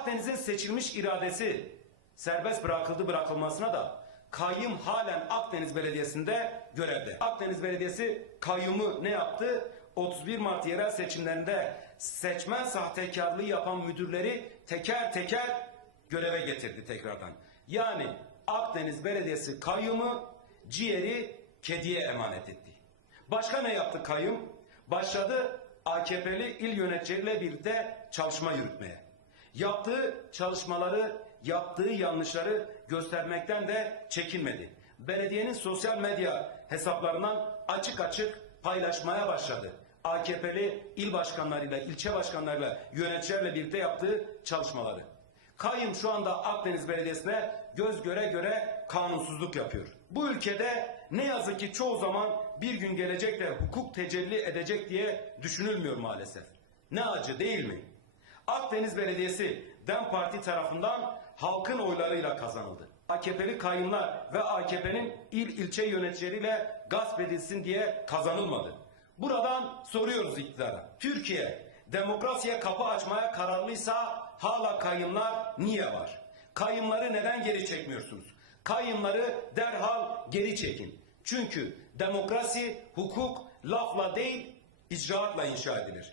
Akdeniz'in seçilmiş iradesi serbest bırakıldı bırakılmasına da kayyum halen Akdeniz Belediyesi'nde görevde. Akdeniz Belediyesi kayyumu ne yaptı? 31 Mart yerel seçimlerinde seçmen sahtekarlığı yapan müdürleri teker teker göreve getirdi tekrardan. Yani Akdeniz Belediyesi kayyumu ciğeri kediye emanet etti. Başka ne yaptı kayyum? Başladı AKP'li il yöneticileriyle birlikte çalışma yürütmeye. Yaptığı çalışmaları, yaptığı yanlışları göstermekten de çekinmedi. Belediyenin sosyal medya hesaplarından açık açık paylaşmaya başladı. AKP'li il başkanlarıyla, ilçe başkanlarıyla, yöneticilerle birlikte yaptığı çalışmaları. Kayyum şu anda Akdeniz Belediyesi'ne göz göre göre kanunsuzluk yapıyor. Bu ülkede ne yazık ki çoğu zaman bir gün gelecek de hukuk tecelli edecek diye düşünülmüyor maalesef. Ne acı değil mi? Akdeniz Belediyesi DEM Parti tarafından halkın oylarıyla kazanıldı. AKP'li kayyumlar ve AKP'nin il ilçe yöneticileriyle gasp edilsin diye kazanılmadı. Buradan soruyoruz iktidara. Türkiye demokrasiye kapı açmaya kararlıysa hala kayyumlar niye var? Kayyumları neden geri çekmiyorsunuz? Kayyumları derhal geri çekin. Çünkü demokrasi, hukuk lafla değil icraatla inşa edilir.